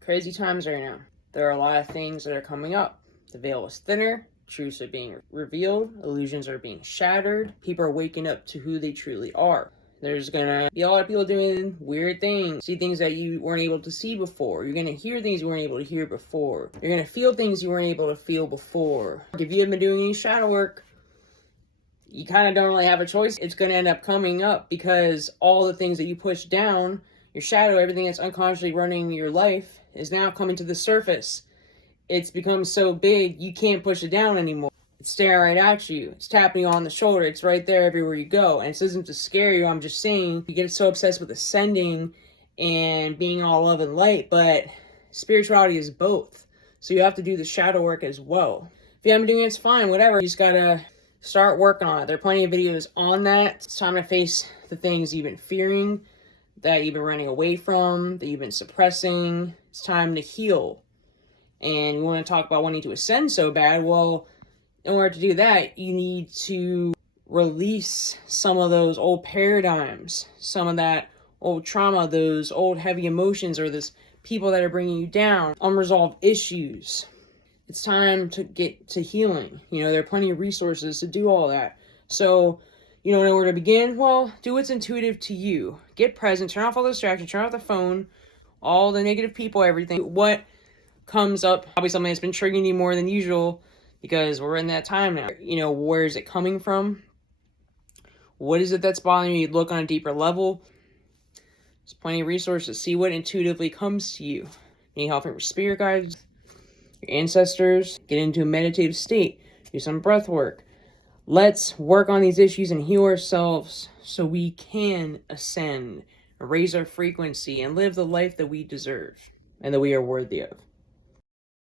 Crazy times right now. There are a lot of things that are coming up. The veil is thinner, truths are being revealed, illusions are being shattered, people are waking up to who they truly are. There's gonna be a lot of people doing weird things, see things that you weren't able to see before. You're gonna hear things you weren't able to hear before. You're gonna feel things you weren't able to feel before. If you haven't been doing any shadow work, you kind of don't really have a choice. It's gonna end up coming up because all the things that you pushed down, your shadow, everything that's unconsciously running your life, is now coming to the surface. It's become so big, you can't push it down anymore. It's staring right at you. It's tapping you on the shoulder. It's right there everywhere you go. And this isn't to scare you. I'm just saying, you get so obsessed with ascending and being all love and light, but spirituality is both. So you have to do the shadow work as well. If you haven't been doing it, it's fine, whatever. You just gotta start working on it. There are plenty of videos on that. It's time to face the things you've been fearing, that you've been running away from, that you've been suppressing. It's time to heal. And you want to talk about wanting to ascend so bad. Well, in order to do that, you need to release some of those old paradigms, some of that old trauma, those old heavy emotions, or those people that are bringing you down, unresolved issues. It's time to get to healing. There are plenty of resources to do all that. So, you don't know where to begin? Well, do what's intuitive to you. Get present, turn off all the distractions, turn off the phone, all the negative people, everything. What comes up, probably something that's been triggering you more than usual, because we're in that time now. Where is it coming from? What is it that's bothering you? Look on a deeper level. There's plenty of resources. See what intuitively comes to you. Need help from your spirit guides, your ancestors. Get into a meditative state. Do some breath work. Let's work on these issues and heal ourselves so we can ascend, raise our frequency, and live the life that we deserve and that we are worthy of.